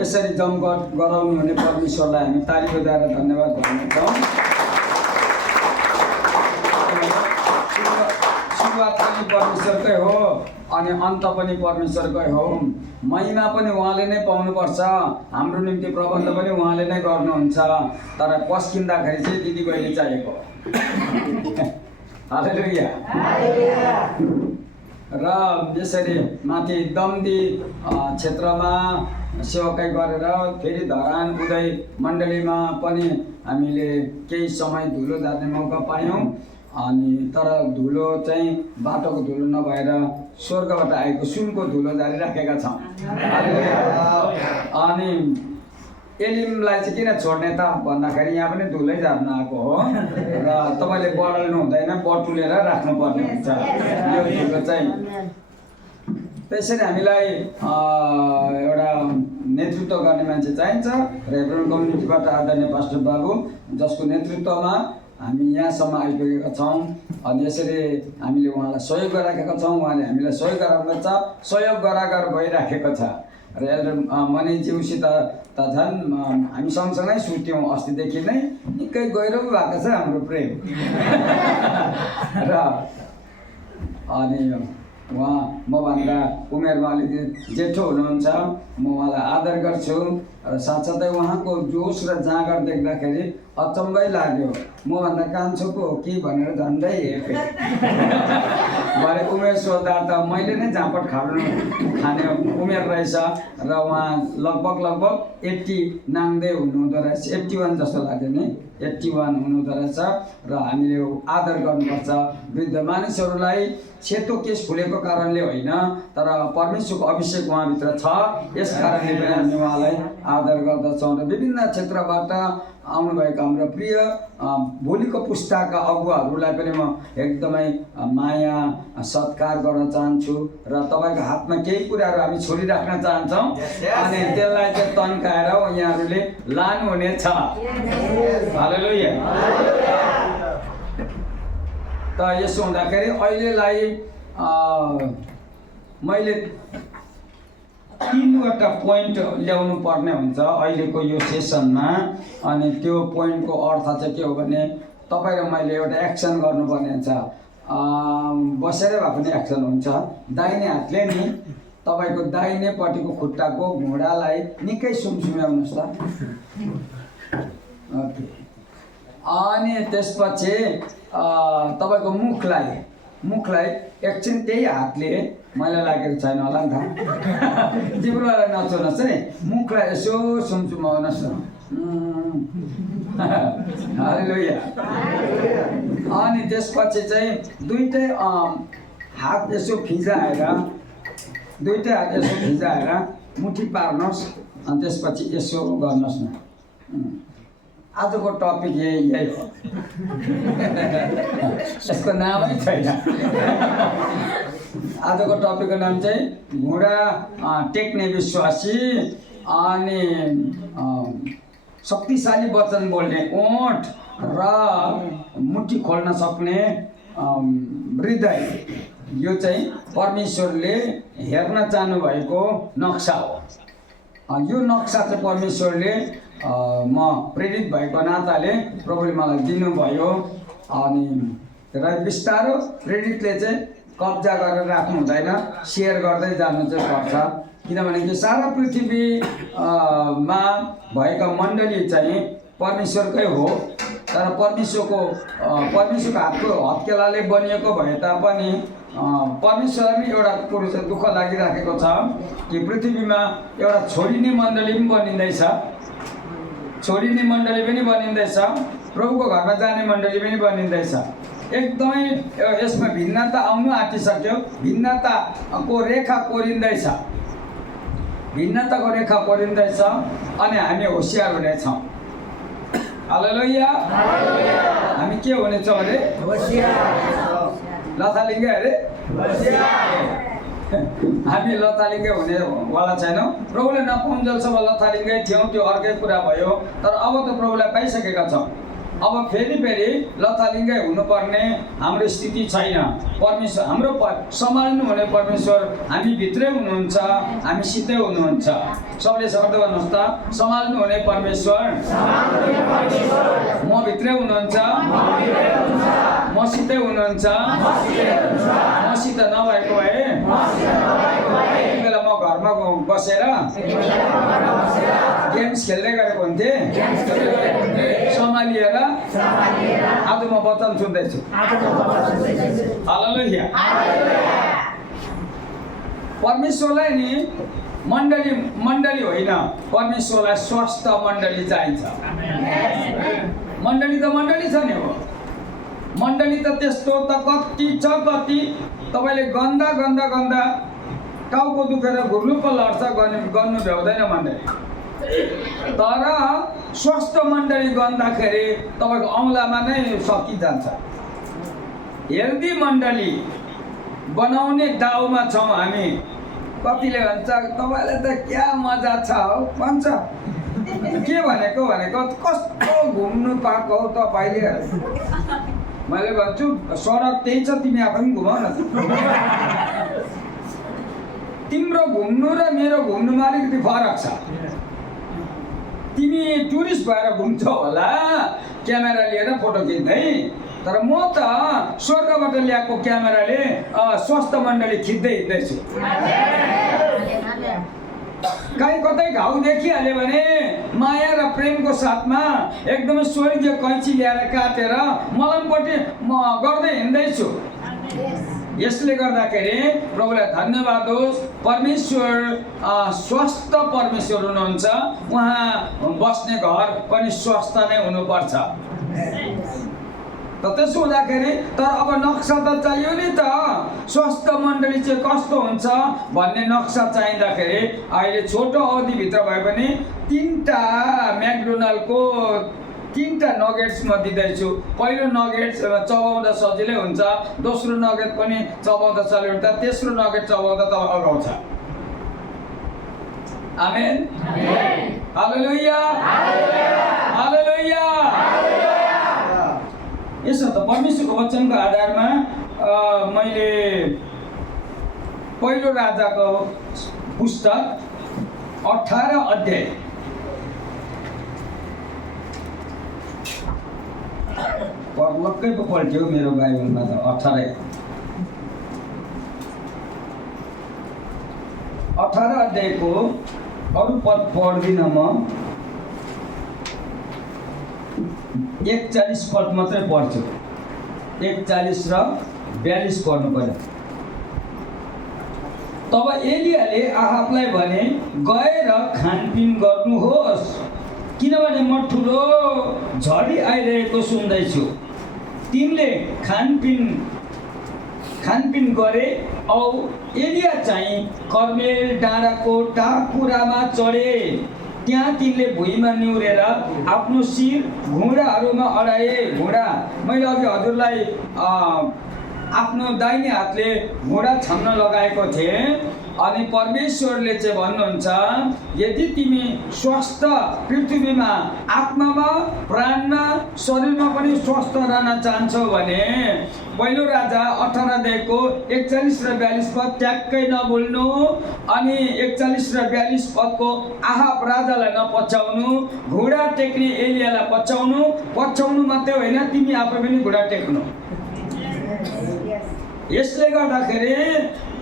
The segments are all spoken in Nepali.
यसरी जमघट गराउनु हुने परमेश्वरलाई हामी ताली बजाएर धन्यवाद भन्छौँ। सुरुवात पनि परमेश्वरकै हो अनि अन्त पनि परमेश्वरकै हो। महिमा पनि उहाँले नै पाउनुपर्छ, हाम्रो निम्ति प्रबन्ध पनि उहाँले नै गर्नुहुन्छ। तर पस्किँदाखेरि चाहिँ दिदीबहिनी चाहिएको हालेलुया। र यसरी माथि दम्दी क्षेत्रमा सेवाकाई गरेर फेरि धरान उदय मण्डलीमा पनि हामीले केही समय धुलो झार्ने मौका पायौँ। अनि तर धुलो चाहिँ बाटोको धुलो नभएर स्वर्गबाट आएको सुनको धुलो झारिराखेका छौँ। अनि एलिमलाई चाहिँ किन छोड्ने त भन्दाखेरि यहाँ पनि धुलै झार्न आएको हो र तपाईँले बढाल्नु हुँदैन, बटुलेर राख्नुपर्ने हुन्छ यो धुलो चाहिँ। त्यसरी हामीलाई एउटा नेतृत्व गर्ने मान्छे चाहिन्छ। रेभरेन्ड कम्युनिटीबाट आदरणीय पास्टर बाबु जसको नेतृत्वमा हामी यहाँसम्म आइपुगेका छौँ। अनि यसरी हामीले उहाँलाई सहयोग गरिराखेका छौँ, उहाँले हामीलाई सहयोग गराउनुहुन्छ, सहयोग गरागर भइराखेको छ। र एल्डर मणिज्यूसित त झन् हामी सँगसँगै सुत्यौँ अस्तिदेखि नै, निकै गहिरो भएको छ हाम्रो प्रेम। र अनि उहाँ मभन्दा उमेरमा अलिकति जेठो हुनुहुन्छ, म उहाँलाई आदर गर्छु। र साथसाथै उहाँको जोस र जाँगर देख्दाखेरि अचम्मै लाग्यो। मभन्दा कान्छो पो हो कि भनेर झन्डै हेरेँ। भरे उमेर सोद्धा त मैले नै झापट खाने उमेर रहेछ। र उहाँ लगभग 80 नाङ्दै हुनुहुँदो रहेछ, 81 जस्तो लाग्यो नि, 81 हुनुहुँदो रहेछ। र हामीले आदर गर्नुपर्छ वृद्ध मानिसहरूलाई। सेतो केस फुलेको कारणले होइन, तर परमेश्वरको अभिषेक उहाँभित्र छ, यस कारणले पनि हामी उहाँलाई आदर गर्दछौँ। र विभिन्न क्षेत्रबाट आउनुभएका हाम्रो प्रिय भोलिको पुस्ताका अगुवाहरूलाई पनि म एकदमै माया सत्कार गर्न चाहन्छु। र तपाईँको हातमा केही कुराहरू हामी छोडिराख्न चाहन्छौँ अनि त्यसलाई चाहिँ तन्काएर यहाँहरूले लानुहुनेछ। हालेलुया। त यसो हुँदाखेरि अहिलेलाई मैले 3वटा पोइन्ट ल्याउनु पर्ने हुन्छ अहिलेको यो सेसनमा। अनि त्यो पोइन्टको अर्थ चाहिँ के हो भने तपाईँ र मैले एउटा एक्सन गर्नुपर्ने हुन्छ। बसेरै भए पनि एक्सन हुन्छ। दाहिने हातले नि तपाईँको दाहिनेपट्टिको खुट्टाको घुँडालाई निकै सुमसुम्याउनुहोस् त। ओके। अनि त्यसपछि तपाईँको मुखलाई एकछिन त्यही हातले, मलाई लागेको छैन होला नि त, जिब्रोलाई नचोर्नुहोस् है, मुखलाई यसो सुमसुमाउनुहोस् न। हालेलुया। अनि त्यसपछि चाहिँ दुईटै हात यसो फिजाएर मुठी पार्नुहोस्। अनि त्यसपछि यसो गर्नुहोस् न। आजको टपिक यही हो। यसको नामै छैन। आजको टपिकको नाम चाहिँ घुँडा टेक्ने विश्वासी अनि शक्तिशाली वचन बोल्ने ओठ र मुठी खोल्न सक्ने हृदय। यो चाहिँ परमेश्वरले हेर्न चाहनुभएको नक्सा हो। यो नक्सा चाहिँ परमेश्वरले म प्रेरित भएको नाताले प्रभुले मलाई दिनुभयो। अनि र बिस्तारो प्रेरितले चाहिँ कब्जा गरेर राख्नु हुँदैन, सेयर गर्दै जानु चाहिँ पर्छ। किनभने यो सारा पृथ्वीमा भएका मण्डली चाहिँ परमेश्वरकै हो। तर परमेश्वरको हातको हत्केलाले बनिएको भए तापनि परमेश्वरलाई एउटा कुरो चाहिँ दुःख लागिराखेको छ कि पृथ्वीमा एउटा छोडिने मण्डली पनि बनिँदैछ, प्रभुको घरमा जाने मण्डली पनि बनिँदैछ। एकदमै यसमा भिन्नता आउनु आँटिसक्यो। भिन्नताको रेखा कोरिँदैछ अनि हामी होसियार हुनेछौँ। हालेलुया। हामी के हुनेछौँ अरे? लथालिङ्गे अरे? हामी लथालिङ्गे हुनेवाला छैनौँ। प्रभुले नपाउन्जेलसम्म लथालिङ्गै थियौँ, त्यो अर्कै कुरा भयो। तर अब त प्रभुलाई पाइसकेका छौँ। अब फेरि लथालिङ्गै हुनुपर्ने हाम्रो स्थिति छैन। परमेश्वर हाम्रो सम्हाल्नु हुने परमेश्वर हामी भित्रै हुनुहुन्छ, हामीसितै हुनुहुन्छ। सबले शब्द भन्नुहोस् त, सम्हाल्नु हुने परमेश्वर म भित्रै हुनुहुन्छ, मसितै हुनुहुन्छ। मसित नभएको भए त्यति बेला म घरमा बसेर गेम्स खेल्दै गरेको हुन्थेँ, सम्हालिएर आज म वचन सुन्दैछु। हालेलुया। परमेश्वरलाई नि मण्डली होइन, परमेश्वरलाई स्वस्थ मण्डली चाहिन्छ। मण्डली त मण्डली छ नि हो, मण्डली त त्यस्तो त कति छ, कति तपाईँले गन्दा टाउको दुखेर घुर्लुप्प लड्छ, गर्नु भ्याउँदैन मण्डली। तर स्वस्थ मण्डली गर्दाखेरि तपाईँको औँलामा नै सकिजान्छ। हेल्दी मण्डली बनाउने दाउमा छौँ हामी। कतिले भन्छ तपाईँलाई त क्या मजा छ हौ भन्छ। के भनेको कस्तो घुम्नु पाएको हौ तपाईँले। मैले भन्छु सडक त्यही छ, तिमी आफै पनि घुमाउ न। तिम्रो घुम्नु र मेरो घुम्नुमा अलिकति फरक छ। तिमी टुरिस्ट भएर घुम्छौ होला क्यामेरा लिएर फोटो खिच्दै, तर म त स्वर्गबाट ल्याएको क्यामेराले स्वस्थ मण्डली खिच्दै हिँड्दैछु। कहीँ कतै घाउ देखिहाल्यो भने माया र प्रेमको साथमा एकदमै स्वर्गीय कैँची ल्याएर काटेर मलमपट्टि म गर्दै हिँड्दैछु। यसले गर्दाखेरि प्रभुलाई धन्यवाद होस्। परमेश्वर स्वस्थ परमेश्वर हुनुहुन्छ। उहाँ बस्ने घर पनि स्वस्थ नै हुनुपर्छ। त त्यसो हुँदाखेरि तर अब नक्सा त चाहियो नि त, स्वस्थ मण्डली चाहिँ कस्तो हुन्छ भन्ने नक्सा चाहिँदाखेरि अहिले छोटो अवधिभित्र भए पनि 3टा म्याकडोनल्डको 3टा नगेट्स म दिँदैछु। पहिलो नगेट्स चबाउँदा सजिलै हुन्छ, दोस्रो नगेट पनि चबाउँदा सजिलै हुन्छ, तेस्रो नगेट चबाउँदा त अगाउँछ। आमेन। हालेलुया, हालेलुया। यसो त परमेश्वरको वचनको आधारमा मैले पहिलो राजाको पुस्तक 18 अध्याय लक्कै पो पल्ट्यो मेरो बाइबलमा त 18 अध्यायको अरू पद पढ्दिनँ म, 41 पद मात्रै पढ्छु। 41 र 42 पढ्नु पर्यो। तब एलियाले आहाबलाई भने, गएर खानपिन गर्नुहोस्, किनभने म ठुलो झडी आइरहेको सुन्दैछु। तिनले खानपिन गरे औ एलिया चाहिँ कर्मेल डाँडाको टाकुरामा चढे। त्यहाँ तिनले भुइँमा निहुरेर आफ्नो शिर घुँडाहरूमा अडाए। घुँडा मैले अघि हजुरलाई आफ्नो दाहिने हातले घुँडा छाम्न लगाएको थिएँ। अनि परमेश्वरले चाहिँ भन्नुहुन्छ, यदि तिमी स्वस्थ पृथ्वीमा आत्मामा प्राणमा शरीरमा पनि स्वस्थ रहन चाहन्छौ भने पहिलो राजा 18 अध्यायको 41 र 42 पद ट्याक्कै नभुल्नु। अनि 41 र 42 पदको आहाब राजालाई नपछ्याउनु, घुँडा टेक्ने एलियालाई पछ्याउनु मात्रै होइन, तिमी आफै पनि घुँडा टेक्नु। यसले गर्दाखेरि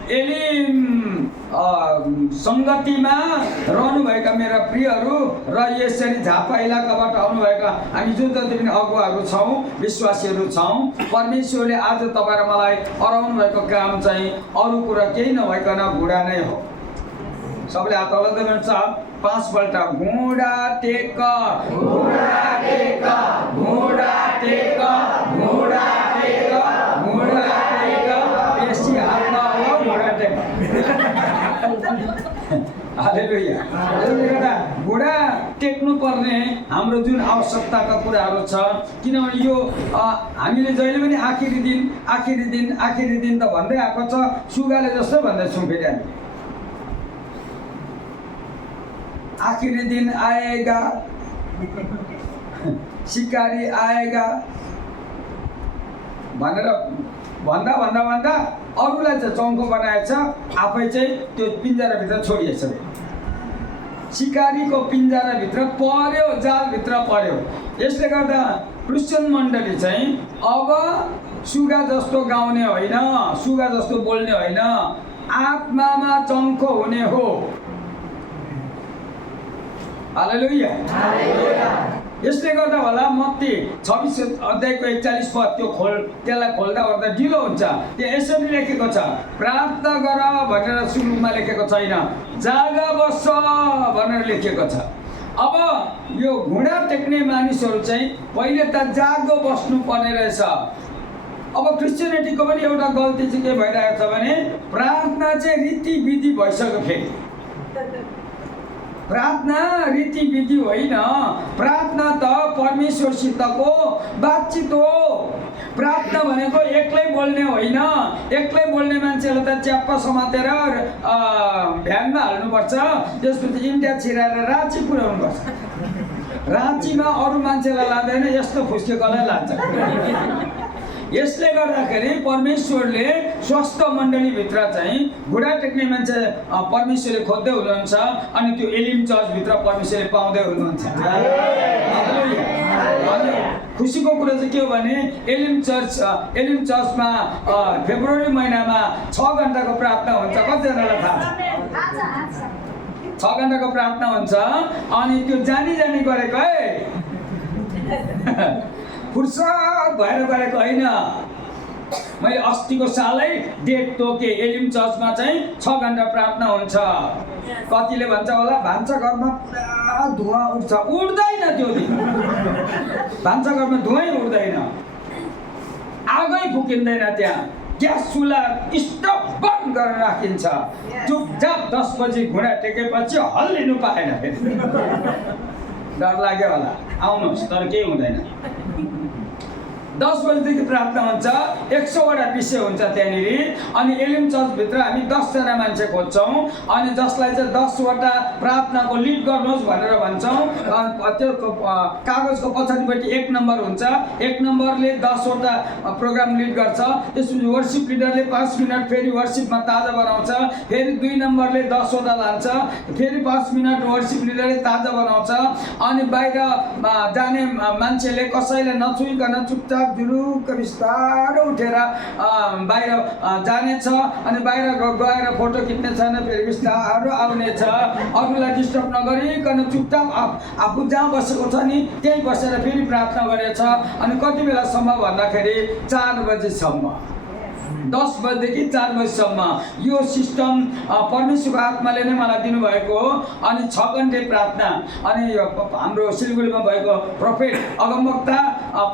एलिम सङ्गतिमा रहनुभएका मेरा प्रियहरू र यसरी झापा इलाकाबाट आउनुभएका हामी जो जति पनि अगुवाहरू छौँ, विश्वासीहरू छौँ, परमेश्वरले आज तपाईँ र मलाई अराउनु भएको काम चाहिँ अरू कुरा केही नभइकन घुँडा नै हो। सबले हात हल्लाउँदै गर्छ 5 पल्ट, घुँडा टेक, घुँडा टेक, घुँडा टेक, घुँडा टेक, घुँडा टेक। बेसी हात नहल्लाऊ, घुँडा टेक। हालेलुया। घुँडा टेक्नु पर्ने हाम्रो जुन आवश्यकताका कुराहरू छ, किनभने यो हामीले जहिले पनि आखिरी दिन त भन्दै आएको छ, सुगाले जस्तो भन्दैछौँ। फेरि हामी आखिरी दिन आएगा, शिकारी आएगा भनेर भन्दा भन्दा भन्दा अरूलाई चाहिँ चङ्खो बनाएछ, आफै चाहिँ त्यो पिन्जराभित्र छोडिएछ। शिकारीको पिन्जराभित्र पर्यो, जालभित्र पर्यो। यसले गर्दा क्रिस्चियन मण्डली चाहिँ अब सुगा जस्तो गाउने होइन, सुगा जस्तो बोल्ने होइन, आत्मामा चङ्खो हुने हो। हालेलुया। यसले गर्दा होला मत्ती 26 अध्यायको 41 पद त्यसलाई खोल्दा ओर्दा ढिलो हुन्छ। त्यो यसरी लेखेको छ, प्रार्थना गर भनेर सुरुमा लेखेको छैन, जागा बस भनेर लेखेको छ। अब यो घुँडा टेक्ने मानिसहरू चाहिँ पहिले त जागो बस्नु पर्ने रहेछ। अब क्रिस्चियनिटीको पनि एउटा गल्ती चाहिँ के भइरहेको छ भने प्रार्थना चाहिँ रीतिविधि भइसक्यो। फेरि प्रार्थना रीतिविधि होइन, प्रार्थना त परमेश्वरसितको बातचित हो। प्रार्थना भनेको एक्लै बोल्ने होइन, एक्लै बोल्ने मान्छेलाई त च्याप्पा समातेर भ्यानमा हाल्नुपर्छ, त्यसपछि इन्डिया छिराएर राँची पुर्याउनुपर्छ। राँचीमा अरू मान्छेलाई लाँदैन, यस्तो फुस्केकोलाई लान्छ। यसले गर्दाखेरि परमेश्वरले स्वस्थ मण्डलीभित्र चाहिँ घुँडा टेक्ने मान्छे परमेश्वरले खोज्दै हुनुहुन्छ, अनि त्यो एलिम चर्चभित्र परमेश्वरले पाउँदै हुनुहुन्छ। खुसीको कुरा चाहिँ के हो भने एलिम चर्चमा फेब्रुअरी महिनामा 6 घण्टाको प्रार्थना हुन्छ। कतिजनालाई थाहा छ? 6 घण्टाको प्रार्थना हुन्छ, अनि त्यो जानी गरेको है, फुर्सद भएर गरेको होइन। मैले अस्तिको सालै डेट तोके, एलिम चर्चमा चाहिँ 6 घण्टा प्रार्थना हुन्छ। कतिले भन्छ होला भान्साघरमा पुरा धुवा उठ्छ, उठ्दैन। त्यो दिन भान्साघरमा धुवै उठ्दैन, आगै फुकिँदैन, त्यहाँ ग्यास चुल्हा स्टप बन्द गरेर राखिन्छ। चुपचाप 10 बजी घुँडा टेकेपछि हल्लिनु पाएन। फेरि डर लाग्यो होला, आउनुहोस्, तर केही हुँदैन। 10 बजीदेखि प्रार्थना हुन्छ, 100 वटा विषय हुन्छ त्यहाँनिर। अनि एलिम चर्चभित्र हामी 10 जना मान्छे खोज्छौँ, अनि जसलाई चाहिँ 10 वटा प्रार्थनाको लिड गर्नुहोस् भनेर भन्छौँ। त्यो कागजको पछाडिपट्टि 1 नम्बर हुन्छ, 1 नम्बरले 10 वटा प्रोग्राम लिड गर्छ। त्यसपछि वर्सिप लिडरले 5 मिनट फेरि वर्सिपमा ताजा बनाउँछ, फेरि 2 नम्बरले 10 वटा लान्छ, फेरि 5 मिनट वर्सिप लिडरले ताजा बनाउँछ। अनि बाहिर जाने मान्छेले कसैले नछुइकन चुपचाप जुरुक्क बिस्तारो उठेर बाहिर जानेछ, अनि बाहिर गएर फोटो खिच्ने छैन, फेरि बिस्तारो आउनेछ। अरूलाई डिस्टर्ब नगरिकन चुपचाप आफू जहाँ बसेको छ नि त्यहीँ बसेर फेरि प्रार्थना गरेछ। अनि कति बेलासम्म भन्दाखेरि 4 बजीसम्म, 10 बजेदेखि 4 बजीसम्म यो सिस्टम परमेश्वरको आत्माले नै मलाई दिनुभएको हो। अनि 6 घण्टे प्रार्थना। अनि हाम्रो सिलगढीमा भएको प्रोफेट अगमवक्ता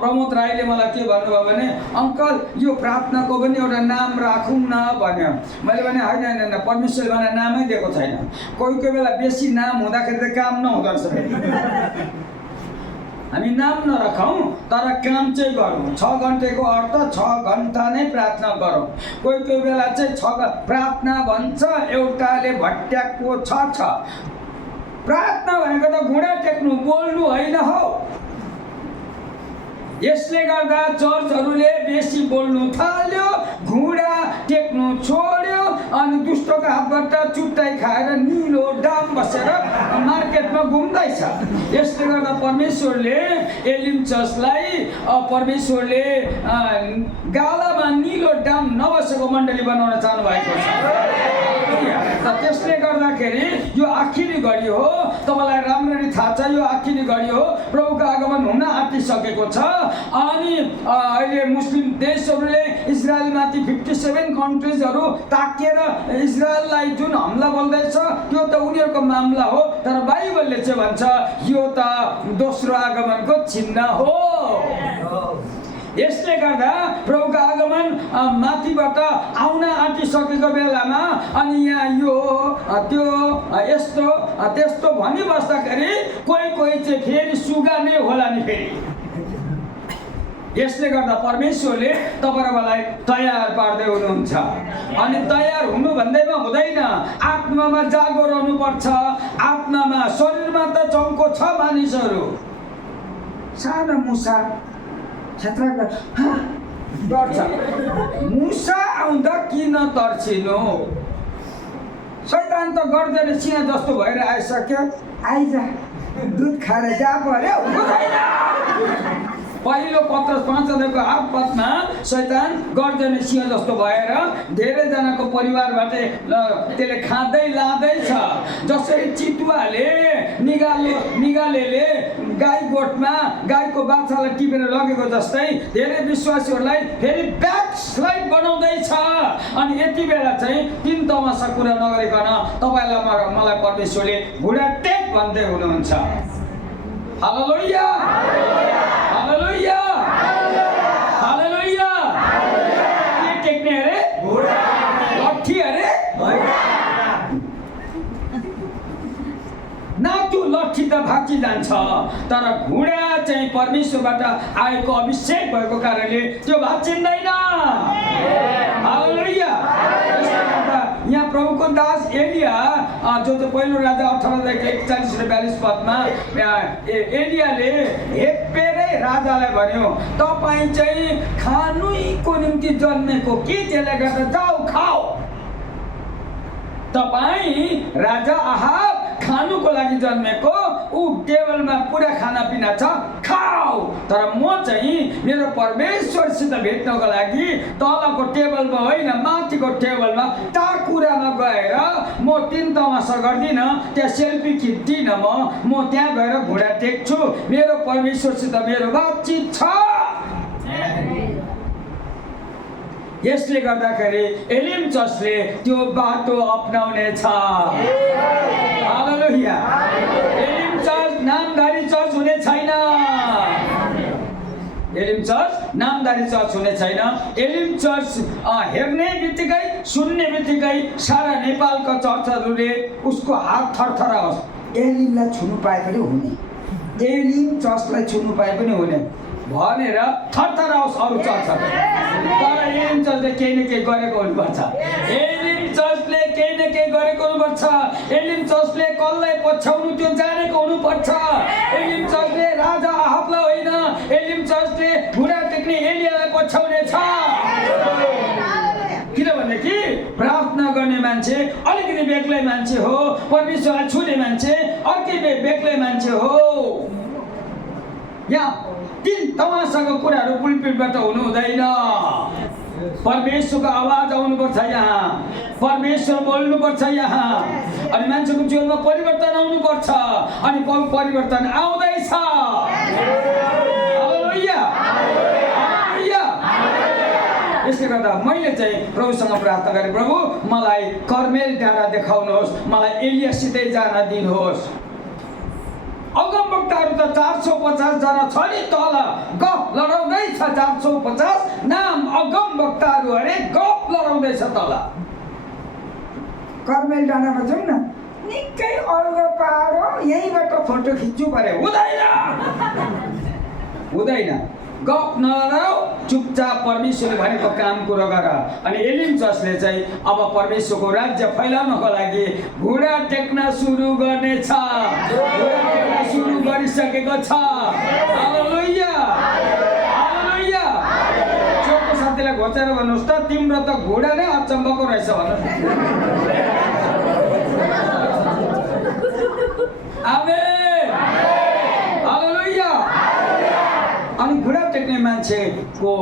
प्रमोद राईले मलाई के भन्नुभयो भने अङ्कल यो प्रार्थनाको पनि एउटा नाम राखौँ न भन्यो। मैले भने होइन, परमेश्वरले मलाई नामै दिएको छैन। कोही बेला बेसी नाम हुँदाखेरि त काम नहुँदो रहेछ। हामी नाम नराखौँ तर काम चाहिँ गरौँ। 6 घण्टेको अर्थ 6 घण्टा नै प्रार्थना गरौँ। कोही बेला चाहिँ प्रार्थना भन्छ, एउटाले भट्ट्याएको छ। प्रार्थना भनेको त घुँडा टेक्नु, बोल्नु होइन हो। यसले गर्दा चर्चहरूले बेसी बोल्नु थाल्यो, घुँडा टेक्नु छोड्यो, अनि दुष्टको हातबाट चुट्टाइ खाएर निलो डाम बसेर मार्केटमा घुम्दैछ। यसले गर्दा परमेश्वरले एलिम चर्चलाई परमेश्वरले गालामा निलो डाम नबसेको मण्डली बनाउन चाहनु भएको छ। त्यसले गर्दाखेरि यो आखिरी घडी हो। तपाईँलाई राम्ररी थाहा छ, यो आखिरी घडी हो। प्रभुको आगमन हुन आँटिसकेको छ। अनि अहिले मुस्लिम देशहरूले इजरायलमाथि 57 कन्ट्रिजहरू ताकेर इजरायललाई जुन हमला बोल्दैछ त्यो त उनीहरूको मामला हो, तर बाइबलले चाहिँ भन्छ यो त दोस्रो आगमनको चिन्ह हो। यसले गर्दा प्रभुको आगमन माथिबाट आउन आँटिसकेको बेलामा अनि यहाँ यो त्यो यस्तो त्यस्तो भनिबस्दाखेरि कोही चाहिँ फेरि सुगा नै होला नि फेरि। यसले गर्दा परमेश्वरले तपाईँ र मलाई तयार पार्दै हुनुहुन्छ। अनि तयार हुनु भन्दैमा हुँदैन, आत्मामा जागो रहनुपर्छ। आत्मामा, शरीरमा त चङ्को छ मानिसहरू, सानो मुसा क्षेत्रका डर्छ। मुसा आउँदा किन तर्सिनु? शैतान त गर्दैन सिंह जस्तो भएर आइसक्यो, आइज दुध खाएर जा पर्यो। पहिलो पत्र 5 अध्यायको 8 पदमा शैतान गर्दैन सिंह जस्तो भएर धेरैजनाको परिवारबाट त्यसले खाँदै लाँदैछ। जसरी चितुवाले निगालेले गाई गोठमा गाईको बाछालाई टिपेर लगेको जस्तै धेरै विश्वासीहरूलाई फेरि ब्याक स्लाइड बनाउँदैछ। अनि यति बेला चाहिँ 3 तमासा कुरा नगरिकन तपाईँलाई मलाई परमेश्वरले घुँडा टेक भन्दै हुनुहुन्छ। हालेलुया, हालेलुया, हालेलुया। के टेक्ने अरे? लट्ठी अरे? न त्यो लट्ठी त भाँची जान्छ, तर घुँडा चाहिँ परमेश्वरबाट आएको अभिषेक भएको कारणले त्यो भाँचिँदैन। हालेलुया। यहाँ प्रभुको दास एलिया जो चाहिँ पहिलो राजा 18:41 र 42 पदमा एलियाले हेपेरै राजालाई भन्यो, तपाईँ चाहिँ खानुको निम्ति जन्मेको कि त्यसले गर्दा जाऊ खाऊ। तपाईँ राजा आहाब खानुको लागि जन्मेको, ऊ टेबलमा पुरा खानापिना छ, खाऊ। तर म चाहिँ मेरो परमेश्वरसित भेट्नको लागि तलको टेबलमा होइन माथिको टेबलमा टाकुरामा गएर म 3 तमासा गर्दिनँ, त्यहाँ सेल्फी खिच्दिनँ, म त्यहाँ गएर घुँडा टेक्छु। मेरो परमेश्वरसित मेरो बातचित छ। यसले गर्दाखेरि एलिम चर्चले त्यो बाटो अपनाउने छ। हालेलुया। एलिम चर्च नामधारी चर्च हुने छैन। एलिम चर्च नामधारी चर्च हुने छैन। एलिम चर्च हेर्ने बित्तिकै सुन्ने बित्तिकै सारा नेपालका चर्चहरूले उसको हात थरथराओस्। एलिमलाई छुनु पाए पनि हुने, एलिम चर्चलाई छुनु पाए पनि हुने भनेर थरथराओस् अरू चर्चहरू। तर एलिम चर्चले केही न केही गरेको हुनुपर्छ। एलिम चर्चले केही न केही गरेको हुनुपर्छ। एलिम चर्चले कसलाई पछ्याउनु त्यो जानेको हुनुपर्छ। एलिम चर्चले राजा आहाबलाई होइन, एलिम चर्चले घुँडा टेक्ने एलियालाई पछ्याउने छ। किनभनेदेखि प्रार्थना गर्ने मान्छे अलिकति बेग्लै मान्छे हो, परमेश्वरलाई छुने मान्छे अर्कै बेग्लै मान्छे हो। यहाँ 3 तमासाको कुराहरू पुलपिटबाट हुनु हुँदैन। परमेश्वरको आवाज आउनुपर्छ यहाँ, परमेश्वर बोल्नुपर्छ यहाँ, अनि मान्छेको जीवनमा परिवर्तन आउनुपर्छ। अनि परिवर्तन आउँदैछ। हालेलुया, हालेलुया। यसले गर्दा मैले चाहिँ प्रभुसँग प्रार्थना गरेँ, प्रभु मलाई कर्मेल डाँडा देखाउनुहोस्, मलाई एलियासितै जान दिनुहोस्। अगमवक्ताहरू त 450 जना छ नि, तल गफ लडाउँदैछ। 450 नाम अगमवक्ताहरू अरे गफ लडाउँदैछ तल। कर्मेल डाँडामा जाउँ न, निकै अल्गो पहाड हो, यहीँबाट फोटो खिच्नु पर्यो। हुँदैन। गफ नलडाऊ, चुपचाप परमेश्वरले भनेको काम कुरो गर। अनि एलिम चर्चले चाहिँ अब परमेश्वरको राज्य फैलाउनको लागि घुँडा टेक्न सुरु गर्नेछ। घुँडा टेक्न सुरु गरिसकेको छ। हालेलुया, हालेलुया। चोरको साथीलाई घोचेर भन्नुहोस् त, तिम्रो त घुँडा नै अचम्मको रहेछ भन्नुहोस्। आमेन, हालेलुया। अनि घुँडा टेक्ने मान्छेको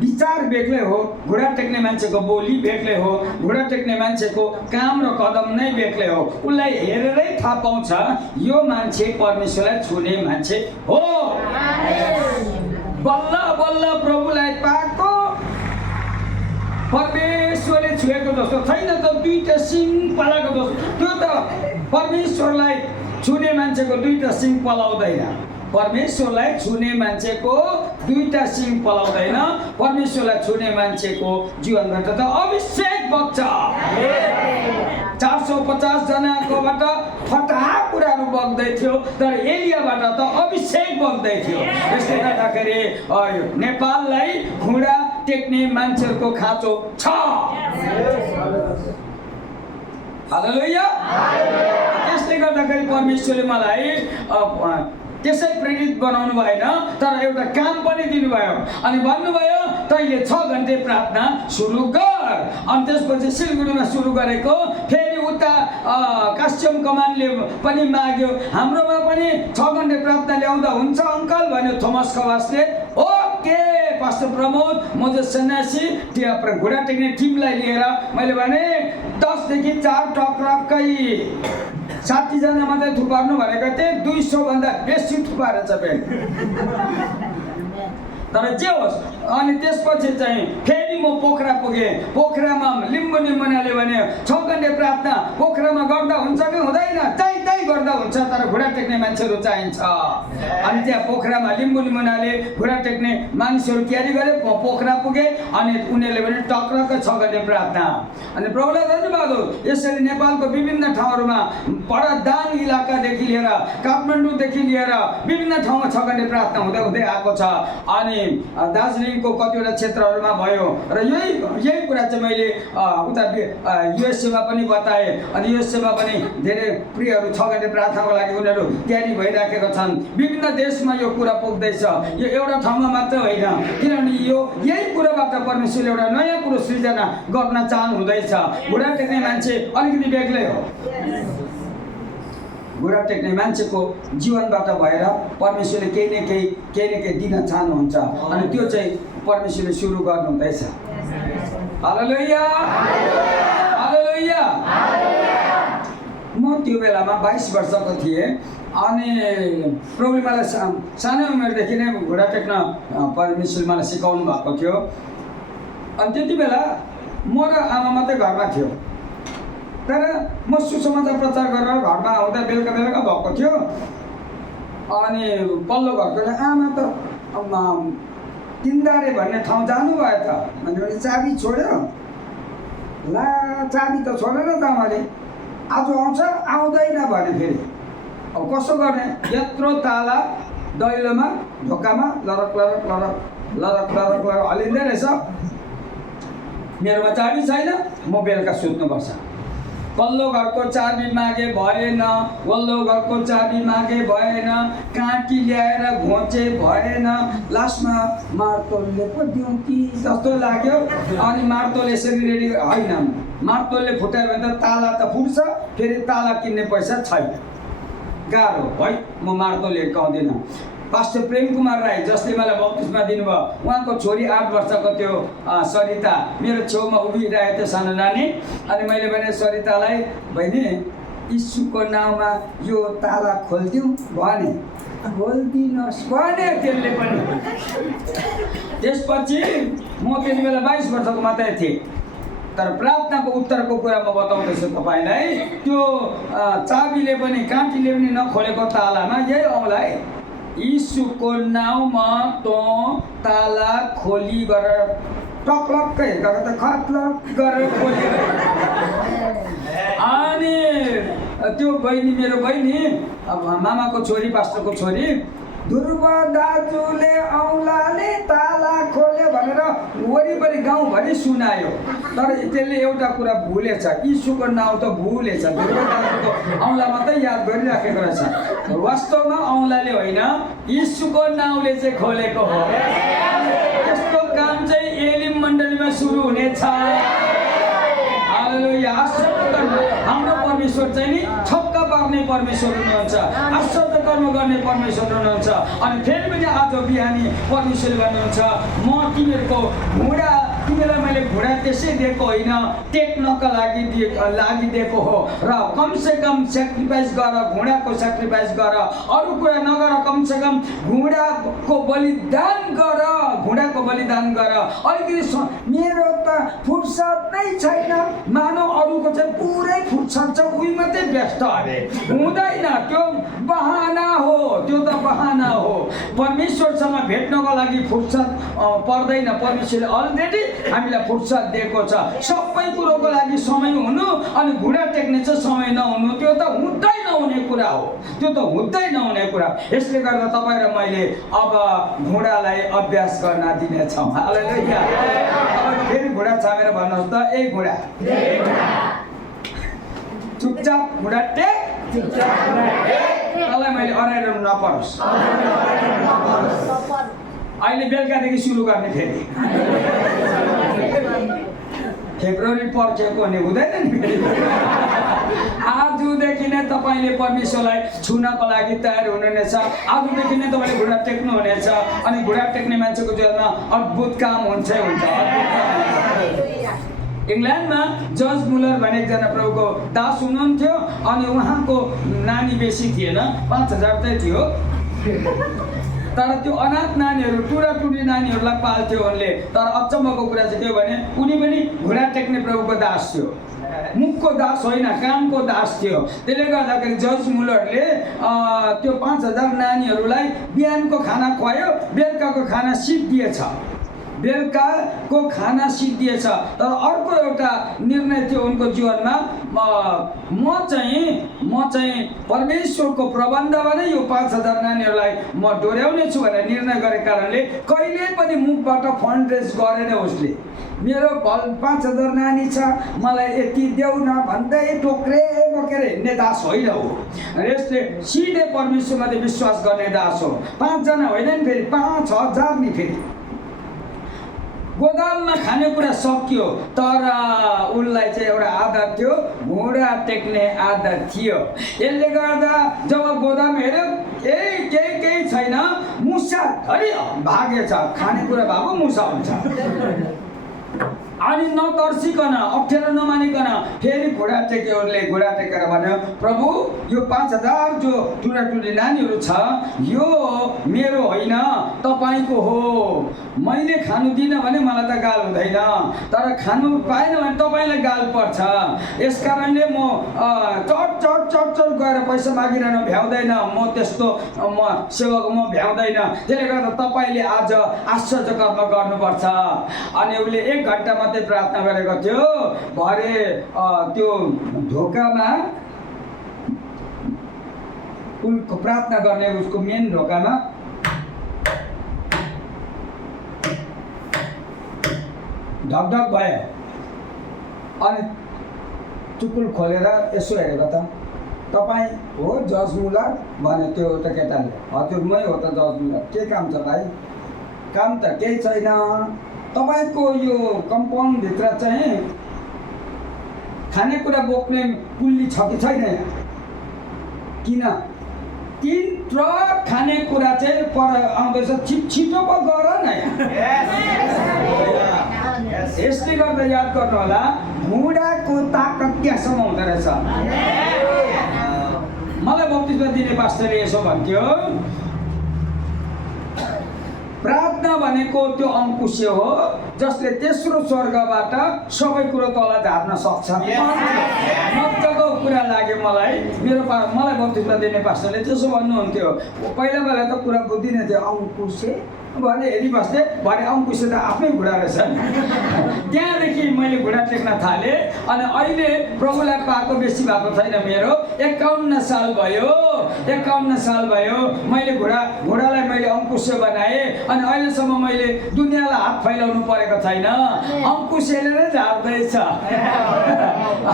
विचार बेग्लै हो, घुँडा टेक्ने मान्छेको बोली बेग्लै हो, घुँडा टेक्ने मान्छेको काम र कदम नै बेग्लै हो। उसलाई हेरेरै थाहा पाउँछ यो मान्छे परमेश्वरलाई छुने मान्छे हो। बल्ल बल्ल प्रभुलाई पाएको, परमेश्वरले छुएको जस्तो छैन त। 2टा सिङ पलाएको जस्तो, त्यो त परमेश्वरलाई छुने मान्छेको 2टा सिङ पलाउँदैन। परमेश्वरलाई छुने मान्छेको 2टा सिङ पलाउँदैन। परमेश्वरलाई छुने मान्छेको जीवनबाट त अभिषेक बग्छ। 450 जनाकोबाट फटाहा कुराहरू बग्दै थियो, तर एलियाबाट त अभिषेक बग्दै थियो। यसले गर्दाखेरि नेपाललाई घुँडा टेक्ने मान्छेहरूको खाँचो छ। हालेलुया। यसले गर्दाखेरि परमेश्वरले मलाई त्यसै प्रेरित बनाउनु भएन, तर एउटा काम पनि दिनुभयो अनि भन्नुभयो तैँले 6 घन्टे प्रार्थना सुरु गर। अनि त्यसपछि सिलगढीमा सुरु गरेको, फेरि उता कास्टियम कमानले पनि माग्यो, हाम्रोमा पनि 6 घन्टे प्रार्थना ल्याउँदा हुन्छ अङ्कल भन्यो थोमस खवासले। ओके पास्टर प्रमोद म चाहिँ सन्यासी घोडा टेक्ने टिमलाई लिएर मैले भने 10 देखि 4 टक्रक्कै 60 जना मात्रै थुपार्नु भनेको थिएँ, 200 भन्दा बेसी थुपारेछ फेरि। तर जे होस्, अनि त्यसपछि चाहिँ फेरि म पोखरा पुगेँ। पोखरामा लिम्बू निमुनाले भने 6 घन्टे प्रार्थना पोखरामा गर्दा हुन्छ कि हुँदैन? त्यही गर्दा हुन्छ, तर घोडा टेक्ने मान्छेहरू चाहिन्छ। अनि त्यहाँ पोखरामा लिम्बू निमुनाले घोडा टेक्ने मानिसहरू तयारी गरे। म पोखरा पुगेँ अनि उनीहरूले भने टक्रक्क 6 घन्टे प्रार्थना। अनि प्रभुलाई धन्यवाद हो, यसरी नेपालको विभिन्न ठाउँहरूमा परादाङ इलाकादेखि लिएर काठमाडौँदेखि लिएर विभिन्न ठाउँमा 6 घन्टे प्रार्थना हुँदै हुँदै आएको छ। अनि दार्जिलिङको कतिवटा क्षेत्रहरूमा भयो र यही कुरा चाहिँ मैले उता युएसएमा पनि बताएँ। अनि युएसएमा पनि धेरै प्रियहरू 6 घन्टे प्रार्थनाको लागि उनीहरू तयारी भइराखेका छन्। विभिन्न देशमा यो कुरा पुग्दैछ, यो एउटा ठाउँमा मात्र होइन, किनभने यही कुराबाट परमेश्वरले एउटा नयाँ कुरो सृजना गर्न चाहनु हुँदैछ। घोडा टेक्ने मान्छे अलिकति बेग्लै हो, घोडा टेक्ने मान्छेको जीवनबाट भएर परमेश्वरले केही न केही दिन चाहनुहुन्छ अनि त्यो चाहिँ परमेश्वरले सुरु गर्नुहुँदैछ। हालेलुया हालेलुया। म त्यो बेलामा 22 वर्षको थिएँ अनि प्रभुले मलाई सानो उमेरदेखि नै घोडा टेक्न परमेश्वरले मलाई सिकाउनु भएको थियो। अनि त्यति बेला म र आमा मात्रै घरमा थियो, तर म सुसमाचार प्रचार गरेर घरमा आउँदा बेलुका भएको थियो। अनि पल्लो घरकोले आमा त तिनदारे भन्ने ठाउँ जानुभयो त भने चाबी छोड्यो। ला चाबी त छोडेन त आमाले, आज आउँछ आउँदैन भने फेरि अब कसो गर्ने? यत्रो ताला दैलोमा ढोकामा लरक लरक लरक लरक लरक लरक हलिँदै रहेछ। मेरोमा चाबी छैन, म बेलुका सुत्नुपर्छ। पल्लो घरको चाबी मागे भएन, वल्लो घरको चाबी मागे भएन, काँटी ल्याएर घोचे भएन। लास्टमा मार्तोलले पो दिउँ कि जस्तो लाग्यो। अनि मार्तोल यसरी रेडी होइन, मार्तोलले फुटायो भने त ताला त फुट्छ, फेरि ताला किन्ने पैसा छैन, गाह्रो है। म मार्तोल हिर्काउँदिनँ। पास्टर प्रेम कुमार राई जसले मलाई बप्तिस्मा दिनुभयो, उहाँको छोरी 8 वर्षको थियो सरिता मेरो छेउमा उभिरहेको थियो, सानो नानी। अनि मैले भने सरितालाई, बहिनी यीशुको नाउँमा यो ताला खोलिदिउँ भने, खोलिदिनुहोस् भने त्यसले पनि। त्यसपछि म त्यति बेला 22 वर्षको मात्रै थिएँ, तर प्रार्थनाको उत्तरको कुरा म बताउँदैछु तपाईँलाई। त्यो चाबीले पनि काँटीले पनि नखोलेको तालामा यही औँला है, यीशुको नाउँमा तो ताला खोली गरेर टक्लक्कै गरेर त खत्लक गरेर खोली। अनि त्यो बहिनी, मेरो बहिनी मामाको छोरी, पास्टरको छोरी, ध्रुव दाजुले औँलाले ताला खोल्यो भनेर वरिपरि गाउँभरि सुनायो। तर त्यसले एउटा कुरा भुलेछ, यीशुको नाउँ त भुलेछ। ध्रुव दाजुको औँला मात्रै याद गरिराखेको रहेछ। वास्तवमा औँलाले होइन, यीशुको नाउँले चाहिँ खोलेको हो। यस्तो काम चाहिँ एलिम मण्डलीमा सुरु हुनेछ। हालेलुया। हाम्रो परमेश्वर चाहिँ नि छक्का पार्ने परमेश्वर हुनुहुन्छ, आश्चर्य कर्म गर्ने परमेश्वर हुनुहुन्छ। अनि फेरि पनि आज बिहानी परमेश्वरले भन्नुहुन्छ, म तिमीहरूको घोडा, तिमीलाई मैले घोडा त्यसै दिएको होइन, टेक्नका लागि दिएको हो। र कमसेकम सेक्रिफाइस गर, घोडाको सेक्रिफाइस गर, अरू कुरा नगर, कमसेकम घोडाको बलिदान गर, घोडाको बलिदान गर। अलिकति मेरो त फुर्सद नै छैन, मानव अरूको चाहिँ पुरै फुर्सद छ, उही मात्रै व्यस्त अरे हुँदैन। त्यो बहाना हो, त्यो त बहाना हो। परमेश्वरसँग भेट्नको लागि फुर्सद पर्दैन। परमेश्वरले अलरेडी हामीलाई फुर्सद दिएको छ। सबै कुरोको लागि समय हुनु अनि घोडा टेक्ने चाहिँ समय नहुनु, त्यो त हुँदै नहुने कुरा हो, त्यो त हुँदै नहुने कुरा। यसले गर्दा तपाईँ र मैले अब घोडालाई अभ्यास गर्न दिनेछौँ। हालेलुया। अब फेरि घोडा छामेर भन्नुहोस् त, ए घोडा चुपचाप घोडा टेक, चुपचाप घोडा टेक। तँलाई मैले अराइरहनु नपरोस्। अहिले बेलुकादेखि सुरु गर्ने फेरि फेब्रुअरी पर्खेको भने हुँदैन नि फेरि। आजदेखि नै तपाईँले परमेश्वरलाई छुनको लागि तयार हुनुहुनेछ। आजदेखि नै तपाईँले घुँडा टेक्नुहुनेछ अनि घुँडा टेक्ने मान्छेको जीवनमा अद्भुत काम हुन्छै हुन्छ। इङ्ल्यान्डमा जर्ज मुलर भन्ने एकजना प्रभुको दास हुनुहुन्थ्यो अनि उहाँको नानी बेसी थिएन, 5000 चाहिँ थियो। तर त्यो अनाथ नानीहरू टुराटुरी नानीहरूलाई पाल्थ्यो उनले। तर अचम्मको कुरा चाहिँ के हो भने उनी पनि घुँडा टेक्ने प्रभुको दास थियो, मुखको दास होइन, कामको दास थियो। त्यसले गर्दाखेरि जर्ज मुलरले त्यो 5000 नानीहरूलाई बिहानको खाना खुवायो, बेलुकाको खाना सिद्धिएछ, बेलुकाको खाना सिद्धिएछ। तर अर्को एउटा निर्णय थियो उनको जीवनमा, म चाहिँ परमेश्वरको प्रबन्धमा नै यो 5000 नानीहरूलाई म डोर्याउने छु भनेर निर्णय गरेको कारणले कहिले पनि मुखबाट फन्ड रेज गरेन उसले। मेरो 5000 नानी छ, मलाई यति देऊ न भन्दै टोक्रे बोकेर हिँड्ने दास होइन हो। यसले सिधै परमेश्वरमाथि विश्वास गर्ने दास हो। 5 जना होइन नि फेरि 5000 नि फेरि। गोदाममा खानेकुरा सकियो तर उनलाई चाहिँ एउटा आदत थियो, घुँडा टेक्ने आदत थियो। यसले गर्दा जब गोदाम हेऱ्यो केही छैन, मुसा धरि भागेछ, खानेकुरा भएको मुसा हुन्छ। अनि नतर्सिकन अप्ठ्यारो नमानिकन फेरि घुँडा टेक्यो। उनले घुँडा टेकेर भन्यो, प्रभु यो 5000 जो टुराटुरी नानीहरू छ यो मेरो होइन, तपाईँको हो। मैले खानु दिनँ भने मलाई त गाल हुँदैन, तर खानु पाएन भने तपाईँलाई गाल पर्छ। यस कारणले म चट गएर पैसा मागिरहनु भ्याउँदैन, म त्यस्तो सेवक म भ्याउँदैन। त्यसले गर्दा तपाईँले आज आश्चर्य कर्म गर्नुपर्छ। अनि उसले 1 घन्टा मात्रै प्रार्थना गरेको थियो। भरे त्यो ढोकामा उनको प्रार्थना गर्ने उसको मेन ढोकामा ढकढक भयो। अनि चुपुल खोलेर यसो हेरेको त, तपाईँ हो जर्ज मुलर भन्यो त्यो एउटा केटाले। हजुर मै हो त जर्ज मुलर। के काम छ भाइ? काम त केही छैन, तपाईँको यो कम्पाउन्डभित्र चाहिँ खानेकुरा बोक्ने कुल्ली छ कि छैन? किन? 3 ट्रक खानेकुरा चाहिँ पर आउँदैछ, छिटो पो गर न। यसले गर्दा याद गर्नु होला, घुँडाको ताकत क्यासम्म हुँदो रहेछ। मलाई बप्तिस्मा दिने पास्टरले यसो भन्थ्यो, प्रार्थना भनेको त्यो अंकुशे हो जसले तेस्रो स्वर्गबाट सबै कुरो तल झार्न सक्छ। मजाको कुरा लाग्यो मलाई। मलाई बप्तिस्मा दिने पास्टरले त्यसो भन्नुहुन्थ्यो। पहिला त कुरा बुझ्दिनँ थियो, अंकुशे भने हेरिबस्थे, भरे अंकुशे त आफ्नै घुँडा रहेछ। त्यहाँदेखि मैले घुँडा टेक्न थालेँ अनि अहिले प्रभुलाई पाएको बेसी भएको छैन। मेरो 51 साल भयो। 51 साल भयो मैले घुँडालाई मैले अंकुशे बनाएँ अनि अहिलेसम्म मैले दुनियाँलाई हात फैलाउनु परेको छैन। अंकुशेले नै झार्दैछ।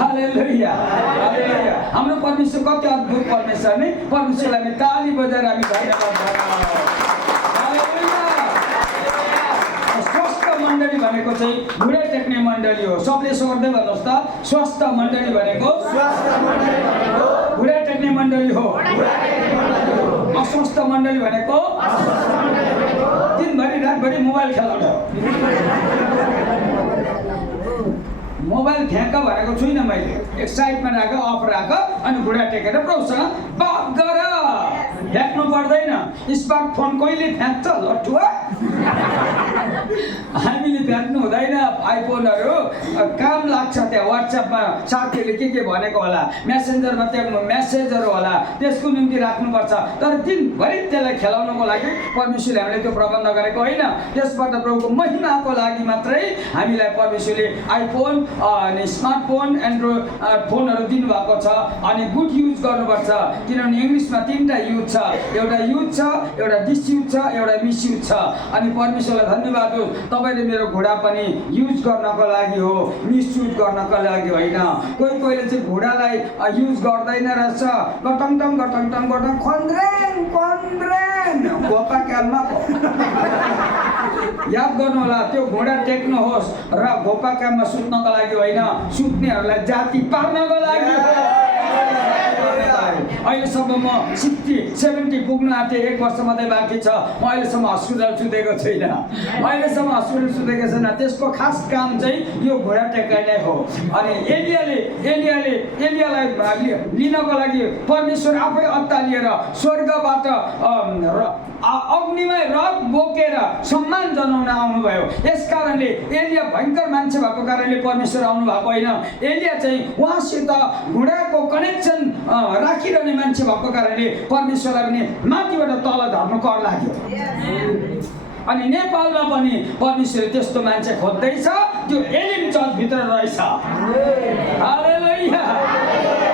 हालेलुया, हालेलुया। हाम्रो परमेश्वर कति अद्भुत परमेश्वर नि। परमेश्वरलाई हामी ताली बजाएर हामी धन्यवाद गरौँ। मण्डली भनेको चाहिँ घुँडा टेक्ने मण्डली हो। सबले सोध्दै भन्नुहोस् त, स्वस्थ मण्डली भनेको घुँडा टेक्ने मण्डली हो। अस्वस्थ मण्डली भनेको दिनभरि रातभरि मोबाइल खेलाउने। मोबाइल फ्याँक भनेको छुइनँ मैले। एक साइडमा राख, अफ राख अनि घुँडा टेकेर प्रभुसँग बात गर। फ्याँक्नु पर्दैन। स्मार्टफोन कहिले फ्याँक्छ लट्ठुवा? हामीले फ्याँक्नु हुँदैन। आइफोनहरू काम लाग्छ। त्यहाँ वाट्सएपमा साथीहरूले के भनेको होला, मेसेन्जरमा त्यहाँ मेसेजहरू होला, त्यसको निम्ति राख्नुपर्छ। तर दिनभरि त्यसलाई खेलाउनको लागि परमेश्वरले हामीले त्यो प्रबन्ध गरेको होइन। त्यसबाट प्रभुको महिमाको लागि मात्रै हामीलाई परमेश्वरले आइफोन अनि स्मार्टफोन एन्ड्रोइड फोनहरू दिनुभएको छ। अनि गुड युज गर्नुपर्छ किनभने इङ्ग्लिसमा 3टा युज छ। एउटा युज छ, एउटा डिसयुज छ, एउटा मिसयुज छ। अनि परमेश्वरलाई धन्यवाद होस्, तपाईँले मेरो घोडा पनि युज गर्नको लागि हो, मिसयुज गर्नको लागि होइन। कोहीले चाहिँ घोडालाई युज गर्दैन रहेछ, गटङटङ गटङटङ गटङ खन्द्रेन खन्द्रेन घोपा काममा याद गर्नु होला, त्यो घोडा टेक्नुहोस् र घोपा काममा सुत्नको लागि होइन, सुत्नेहरूलाई जाति पार्नको लागि। अहिलेसम्म म 60-70 पुग्न आँटे, 1 वर्ष मात्रै बाँकी छ। म अहिलेसम्म हस्पिटल सुतेको छैन, अहिलेसम्म हस्पिटल सुतेको छैन। त्यसको खास काम चाहिँ यो घोडा टेकाइ नै हो। अनि एलियालाई लिनको लागि परमेश्वर आफै अत्तालिएर स्वर्गबाट अग्निमय रथ बोकेर सम्मान जनाउन आउनुभयो। यस कारणले एलिया भयङ्कर मान्छे भएको कारणले परमेश्वर आउनु भएको होइन। एलिया चाहिँ उहाँसित घोडाको कनेक्सन राखिरहने मान्छे भएको कारणले परमेश्वरलाई पनि माथिबाट तल झर्नु कर लाग्यो। अनि नेपालमा पनि परमेश्वरले त्यस्तो मान्छे खोज्दैछ, त्यो एलिम चर्चभित्र रहेछ। हालेलुया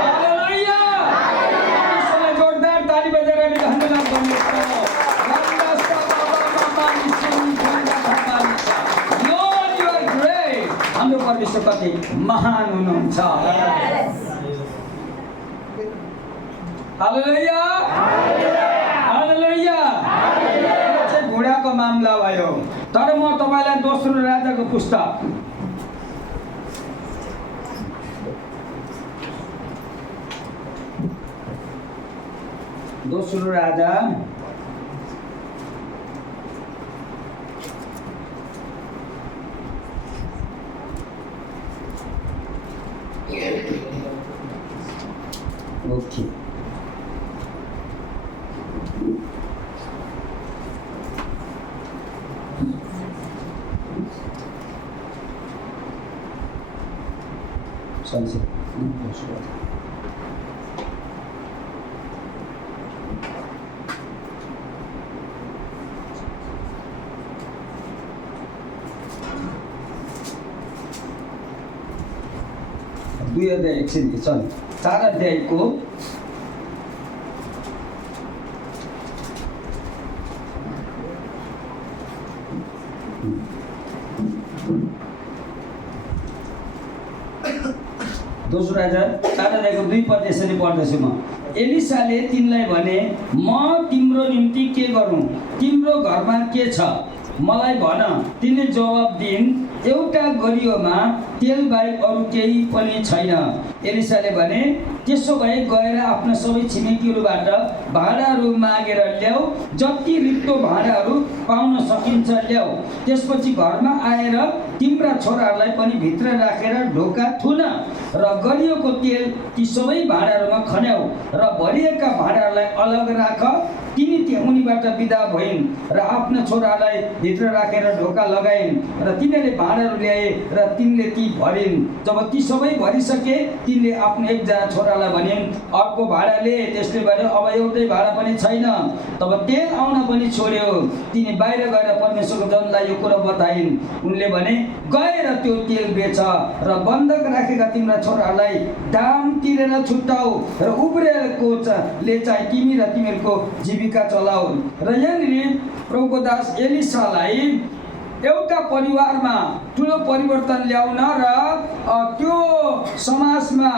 हालेलुया। परमेश्वरलाई जोरदार ताली बजाएर धन्यवाद गर्नुहोस्। हाम्रो परमेश्वर कति महान हुनुहुन्छ। हालेलुया हालेलुया। चाहिँ घोडाको मामला भयो। तर म तपाईलाई दोस्रो राजाको पुस्तक दोस्रो राजा ओके संसे दुई अध्याय एकछिन चल 4 अध्यायको 2 पद यसरी पढ्दैछु म। एलिसाले तिनलाई भने, म तिम्रो निम्ति के गरौँ? तिम्रो घरमा के छ मलाई भन। तिनले जवाब दिइन्, एउटा गरियोमा तेल बाहेक अरू केही पनि छैन। एलिसाले भने, त्यसो भए गएर आफ्ना सबै छिमेकीहरूबाट भाँडाहरू मागेर ल्याऊ, जति रित्तो भाँडाहरू पाउन सकिन्छ ल्याऊ। त्यसपछि घरमा आएर तिम्रा छोराहरूलाई पनि भित्र राखेर ढोका थुन र गरियोको तेल ती सबै भाँडाहरूमा खन्याऊ र भरिएका भाँडाहरूलाई अलग राख। तिनी उनीबाट बिदा भइन् र आफ्ना छोरालाई भित्र राखेर ढोका लगाइन् र तिनीहरूले भाँडाहरू ल्याए र तिनले ती भरिन्। जब ती सबै भरिसके तिनले आफ्नो एकजना छोरालाई भनिन्, अर्को भाँडाले। त्यसले भन्यो, अब एउटै भाँडा पनि छैन। तब तेल आउन पनि छोड्यो। तिनी बाहिर गएर परमेश्वरको जनलाई यो कुरा बताइन्। उनले भने, गएर त्यो तेल बेच र बन्धक राखेका तिम्रा छोराहरूलाई दाम तिरेर छुट्याऊ र उब्रेको ले चाहिँ तिमी र तिमीहरूको जीविका चलाऊ। र यहाँनिर प्रभुको दास एलिसालाई एउटा परिवारमा ठुलो परिवर्तन ल्याउन र त्यो समाजमा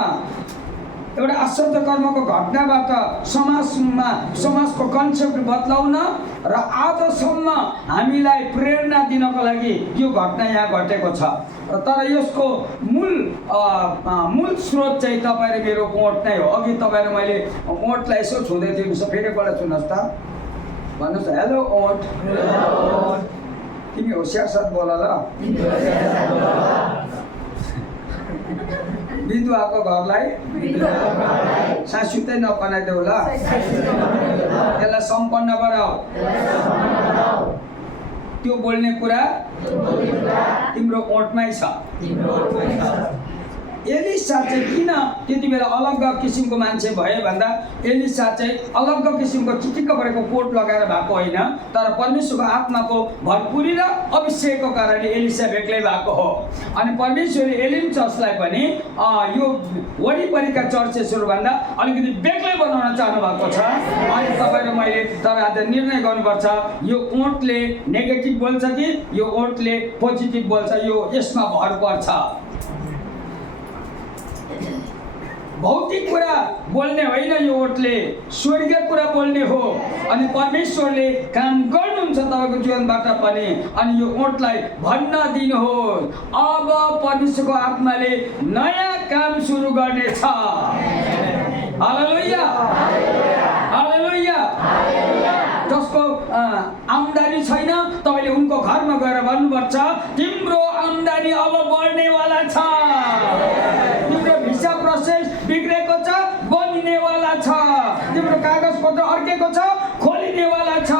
एउटा आश्चर्य कर्मको घटनाबाट समाजको कन्सेप्ट बदलाउन र आजसम्म हामीलाई प्रेरणा दिनको लागि यो घटना यहाँ घटेको छ। तर यसको मूल स्रोत चाहिँ तपाईँ मेरो ओठ नै हो। अघि तपाईँले मैले ओठलाई यसो छुँदै थिएँ, फेरि एकपल्ट सुन्नुहोस् त, भन्नुहोस्, हेलो ओठ। तिमी होसियार साथ बोल ल। विधवाको घरलाई शाश्वतै नबनाइदेऊ ल, त्यसलाई सम्पन्न बनाऊ। त्यो बोल्ने कुरा तिम्रो ओठमै छ। एलिसा चाहिँ किन त्यति बेला अलग किसिमको मान्छे भयो भन्दा एलिसा चाहिँ अलग किसिमको चिटिक्क परेको कोट लगाएर भएको होइन, तर परमेश्वरको आत्माको भरपुरी र अभिषेकको कारणले एलिसा बेग्लै भएको हो। अनि परमेश्वरले एलिम चर्चलाई पनि यो वरिपरिका चर्चेसहरूभन्दा अलिकति बेग्लै बनाउन चाहनु भएको छ। अनि तपाईँ र मैले तर आज निर्णय गर्नुपर्छ, यो ओठले नेगेटिभ बोल्छ कि यो ओठले पोजिटिभ बोल्छ, यो यसमा भर पर्छ। भौतिक कुरा बोल्ने होइन यो ओठले, स्वर्गीय कुरा बोल्ने हो। अनि परमेश्वरले काम गर्नुहुन्छ तपाईँको जीवनबाट पनि। अनि यो ओठलाई भन्न दिनुहोस्, अब परमेश्वरको आत्माले नयाँ काम सुरु गर्नेछ। हालेलुया, हालेलुया। जसको आम्दानी छैन तपाईँले उनको घरमा गएर भन्नुपर्छ, तिम्रो आम्दानी अब बढ्नेवाला छ, तिम्रो भिसा प्रोसेस बिग्रेको छ बनिनेवाला छ, तिम्रो कागजपत्र अर्केको छ खोलिनेवाला छ।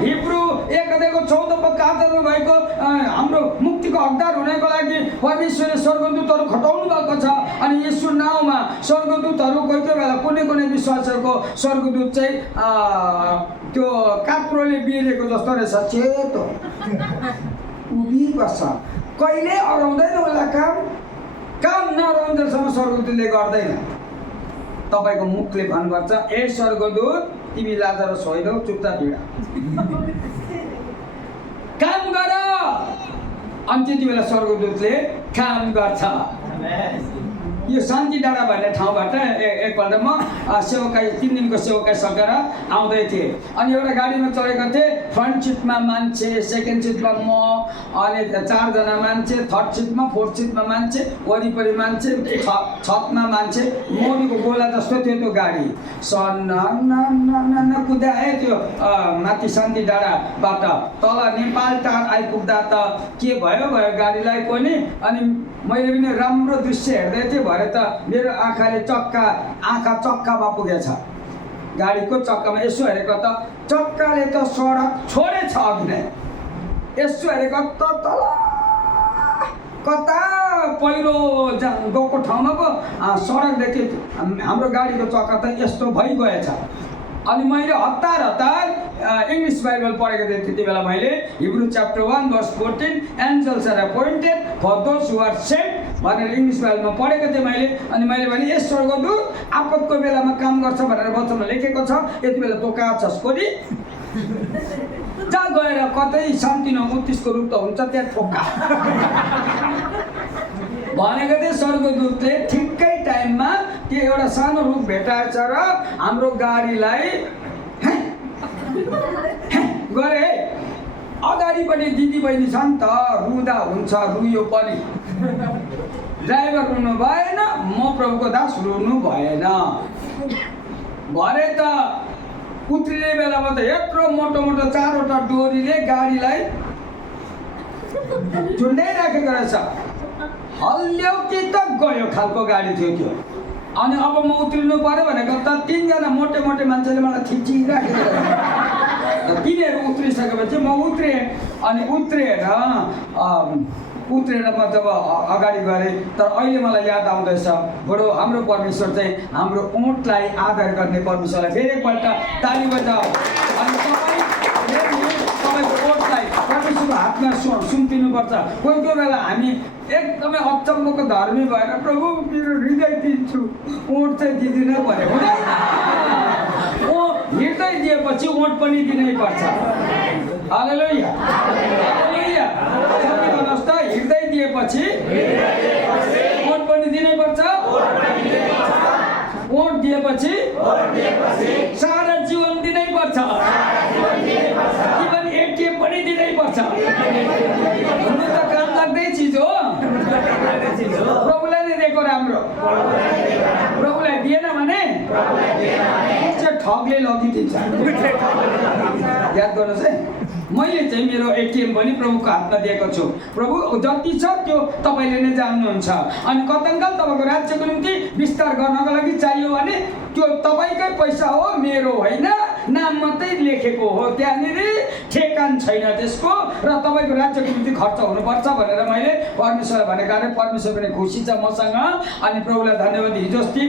हिब्रू 1:14 भएको हाम्रो मुक्तिको हकदार हुनको लागि परमेश्वरले स्वर्गदूतहरू खटाउनु भएको छ। अनि यसो नाउँमा स्वर्गदूतहरू कोही कोही बेला कुनै विश्वासहरूको स्वर्गदूत चाहिँ त्यो कात्रोले बिरेको जस्तो रहेछ, चेतो उभिबस्छ, कहिले अराउँदैन होला काम नरहन्जेलसम्म स्वर्गदूतले गर्दैन। तपाईँको मुखले भन्नुपर्छ, ए स्वर्गदूत तिमी लाजरस होइनौ, चुपचाप हिँड, काम गर। अनि त्यति बेला स्वर्गदूतले काम गर्छ। यो शान्ति डाँडा भन्ने ठाउँबाट एकपल्ट म सेवकाई 3 दिनको सेवकाई सकेर आउँदै थिएँ। अनि एउटा गाडीमा चढेको थिएँ, फ्रन्ट सिटमा मान्छे, सेकेन्ड सिटमा म, अनि 4 जना मान्छे, थर्ड सिटमा, फोर्थ सिटमा मान्छे, वरिपरि मान्छे, छतमा मान्छे, मोरीको गोला जस्तो थियो त्यो गाडी। सन्न कुदाए त्यो माथि शान्ति डाँडाबाट तल नेपाल टार आइपुग्दा त के भयो गाडीलाई पनि। अनि मैले पनि राम्रो दृश्य हेर्दै थिएँ, भरे त मेरो आँखा चक्कामा पुगेछ। गाडीको चक्कामा यसो हेरेको त चक्काले त सडक छोडेछ अघि नै, यसो हेरेको त तल कता पहिरो गएको ठाउँमा पो सडकदेखि हाम्रो गाडीको चक्का त यस्तो भइगएछ। अनि मैले हतार इङ्ग्लिस बाइबल पढेको थिएँ त्यति बेला। मैले Hebrews chapter 1:14 angels are appointed for those who are sent भनेर इङ्ग्लिस बाइबलमा पढेको थिएँ मैले। अनि मैले भने यस स्वर्गदूत आपतको बेलामा काम गर्छ भनेर वचनमा लेखेको छ, यति बेला तँ कहाँ छस् कोनी, जहाँ गएर कतै शान्ति 29 को रूप त हुन्छ त्यहाँ ठोक्का भनेको थिएँ। स्वर्गदूतले ठिक्कै टाइममा त्यो एउटा सानो रूप भेटाएछ र हाम्रो गाडीलाई गरे। अगाडिपट्टि दिदीबहिनी छन् त, रुँदा हुन्छ, रुयो पनि। ड्राइभर रुनु भएन, म प्रभुको दास रुनु भएन। भरे त उत्रिने बेलामा त यत्रो मोटो 4वटा डोरीले गाडीलाई झुन्डै राखेको रहेछ। हल्ल्यो कि त गयो खालको गाडी थियो त्यो। अनि अब म उत्रिनु पर्यो भनेको त 3 जना मोटे मान्छेले मलाई खिचिराखेको रहेछ। तिनीहरू उत्रिसकेपछि म उत्रेँ। अनि उत्रेर म जब अगाडि गएँ, तर अहिले मलाई याद आउँदैछ, बडो हाम्रो परमेश्वर चाहिँ हाम्रो ओठलाई आदर गर्ने परमेश्वरलाई फेरि एकपल्ट ताली बजाऊ। अनि तपाईँको ओठलाई परमेश्वरको हातमा सुम्पिनुपर्छ। कोही बेला हामी एकदमै अचम्मको धर्मी भएर प्रभु मेरो हृदय दिन्छु, ओठ चाहिँ दिँदिनै पर्यो हुँदैन। हृदय दिएपछि ओठ पनि दिनै पर्छ। हालेलुया, हालेलुया। भन्नुहोस् त, हृदय दिएपछि ओठ पनि दिनै पर्छ। ओठ दिएपछि सारा जीवन दिनै पर्छ। इभन एटिएम पनि दिनै पर्छ। हुनु त काम लाग्दै चिज हो, प्रभुलाई नै दिएको राम्रो। प्रभुलाई दिएन भने ठगले लगिदिन्छ। याद गर्नुहोस् है, मैले चाहिँ मेरो एटिएम पनि प्रभुको हातमा दिएको छु। प्रभु जति छ त्यो तपाईँले नै जान्नुहुन्छ। अनि कतङ्काल तपाईँको राज्यको निम्ति विस्तार गर्नको लागि चाहियो भने त्यो तपाईँकै पैसा हो, मेरो होइन। नाम मात्रै लेखेको हो, त्यहाँनिर ठेकान छैन त्यसको। र तपाईँको राज्यको निम्ति खर्च हुनुपर्छ भनेर मैले परमेश्वरलाई भनेको कारण परमेश्वर पनि खुसी छ मसँग। अनि प्रभुलाई धन्यवाद। हिजो अस्ति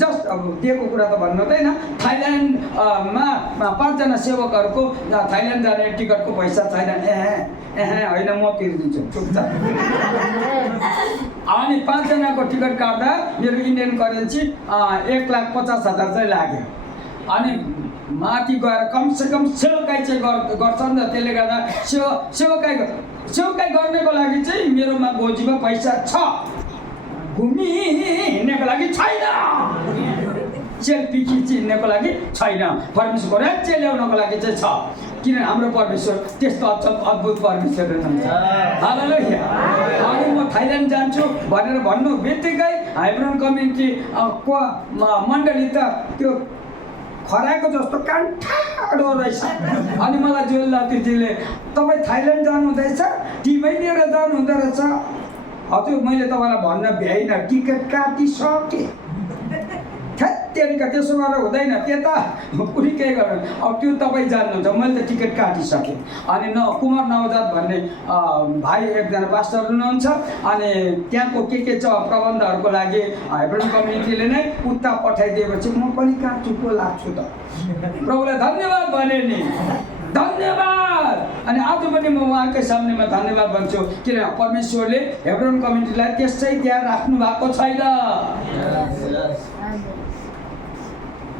जस्ट अब दिएको कुरा त भन्नु हुँदैन, थाइल्यान्डमा 5 जना सेवकहरूको थाइल्यान्ड जाने टिकटको पैसा छैन। होइन म तिर्दिन्छु, चुपचाप। अनि 5 जनाको टिकट काट्दा मेरो इन्डियन करेन्सी 1,50,000 चाहिँ लाग्यो। अनि माथि गएर कमसेकम सेवकाई चाहिँ गर्छ नि त, त्यसले गर्दा सेवकाई गर्नको लागि चाहिँ मेरोमा गोजीमा पैसा छ, घुमी हिँड्नको लागि छैन, सेल्फी खिची हिँड्नको लागि छैन, परमेश्वरको राज्य ल्याउनको लागि चाहिँ छ। किन हाम्रो परमेश्वर त्यस्तो अद्भुत परमेश्वर हुनुहुन्छ। हालेलुया। अनि म थाइल्यान्ड जान्छु भनेर भन्नु बित्तिकै हाइब्रोन कम्युनिटी को मण्डली त त्यो खराएको जस्तो कान्ठाडो रहेछ। अनि मलाई जोल दिदीले तपाईँ थाइल्यान्ड जानु हुँदैछ, टिमै लिएर जानु हुँदो रहेछ। हजुर मैले तपाईँलाई भन्न भ्याइनँ, टिकट काटिसकेँ। त्यहाँनिर त्यसो गरेर हुँदैन, त्यता कुनै केही गरेर अब त्यो तपाईँ जान्नुहुन्छ, मैले त टिकट काटिसकेँ। अनि कुमार नवजात भन्ने भाइ एकजना पास्टर हुनुहुन्छ। अनि त्यहाँको के छ प्रबन्धहरूको लागि हाइब्रोन कम्युनिटीले नै उता पठाइदिएपछि म पनि कहाँ चुप्पो लाग्छु त। प्रभुलाई धन्यवाद भने नि, धन्यवाद। अनि आज पनि म उहाँकै सामनेमा धन्यवाद भन्छु, किन परमेश्वरले हाइब्रोन कम्युनिटीलाई त्यसै त्यहाँ राख्नु भएको छैन।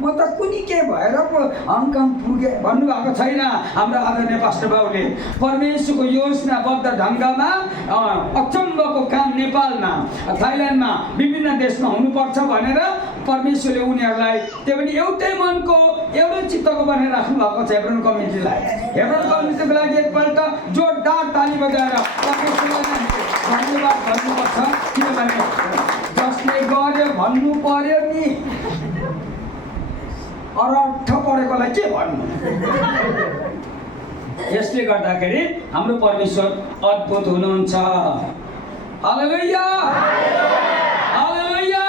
म त कुनै के भएर पो हङकङ पुगे भन्नुभएको छैन। हाम्रो आदरणीय पास्टर बाबुले परमेश्वरको योजनाबद्ध ढङ्गमा अचम्मको काम नेपालमा, थाइल्यान्डमा, विभिन्न देशमा हुनुपर्छ भनेर परमेश्वरले उनीहरूलाई त्यो पनि एउटै मनको एउटै चित्तको बनाएर राख्नु भएको छ। हाइब्रोन कम्युनिटीलाई, हाइब्रोन कम्युनिटीको लागि एकपल्ट जोरदार ताली बजाएर परमेश्वरलाई धन्यवाद भन्नुपर्छ। किनभने जसले गर्यो भन्नु पर्यो नि, अरठ पढेकोलाई के भन्नु। यसले गर्दाखेरि हाम्रो परमेश्वर अद्भुत हुनुहुन्छ। हालेलुया, हालेलुया,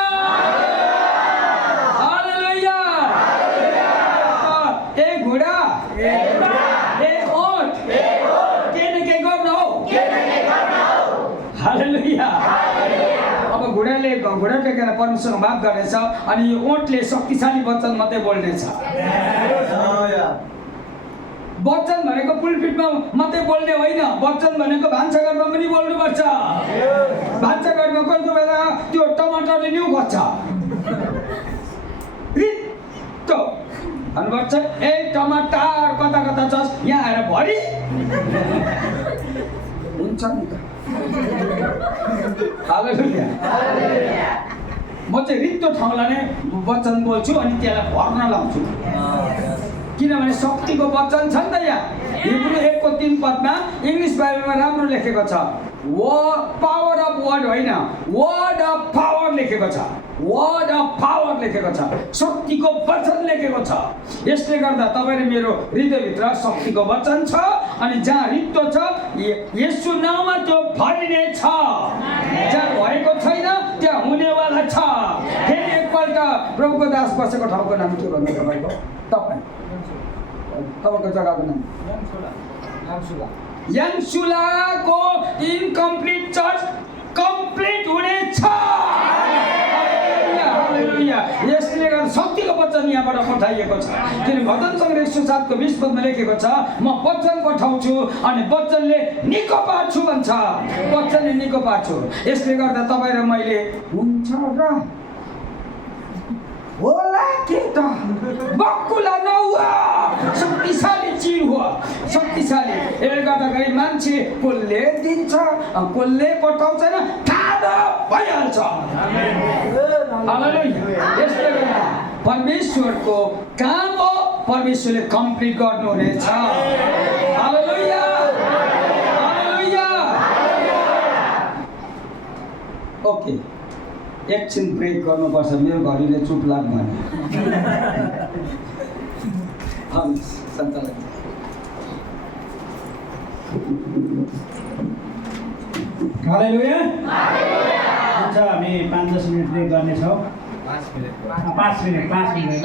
हालेलुया। ए घोडा, ए ओठ, के न के गर्नु हौ। हालेलुया। अब घोडाले घोडा टेकेर परमेश्वरसँग बात गर्नेछ, अनि यो ओठले शक्तिशाली वचन मात्रै बोल्नेछ। वचन भनेको पुलपिटमा मात्रै बोल्ने होइन, वचन भनेको भान्साघरमा पनि बोल्नुपर्छ। भान्साघरमा कोही कोही बेला त्यो टमाटरले न्यु खोज्छ, रित्तो भन्नुपर्छ, ए टमाटर कता कता छ यहाँ आएर भरि हुन्छ नि त। हालेलुया। म चाहिँ रित्तो ठाउँलाई नै वचन बोल्छु अनि त्यसलाई भर्न लाउँछु। किनभने शक्तिको वचन छ नि त यहाँ। हिब्रू 1:3 पदमा इङ्ग्लिस बाइबलमा राम्रो लेखेको छ, पावर अफ वर्ड होइन, वर्ड अफ पावर लेखेको छ, वर्ड अफ पावर लेखेको छ, शक्तिको वचन लेखेको छ। यसले गर्दा तपाईँले मेरो हृदयभित्र शक्तिको वचन छ। अनि जहाँ रित्तो छ येशू नाममा त्यो भरिने छ, जहाँ भएको छैन त्यहाँ हुनेवाला छ। फेरि एकपल्ट प्रभुको दास बसेको ठाउँको नाम के भन्नु तपाईँको? तपाईँको जग्गाको नाम याङ्सुलाको इनकम्प्लिट चर्च कम्प्लिट हुनेछ। यसले गर्दा शक्तिको वचन यहाँबाट पठाइएको छ। किन भजन सङ्ग्रह 107:20 पदमा लेखेको छ, म वचन पठाउँछु अनि वचनले निको पार्छु भन्छ, वचनले निको पार्छु। यसले गर्दा तपाईँ र मैले हुन्छ र होला के त बक्कुला नहुआ, शक्तिशाली चिज हो, शक्तिशाली। यसले गर्दाखेरि मान्छे कसले दिन्छ कसले पठाउँदैन थाहा भइहाल्छ। यसले गर्दा परमेश्वरको काम हो, परमेश्वरले कम्प्लिट गर्नुहुनेछ। हालेलुया, हालेलुया। ओके, एकछिन ब्रेक गर्नुपर्छ, मेरो घडीले चुप लाग भने। सञ्चालन हालेलुया। हुन्छ, हामी 5-10 मिनट ब्रेक गर्नेछौँ। 5 मिनट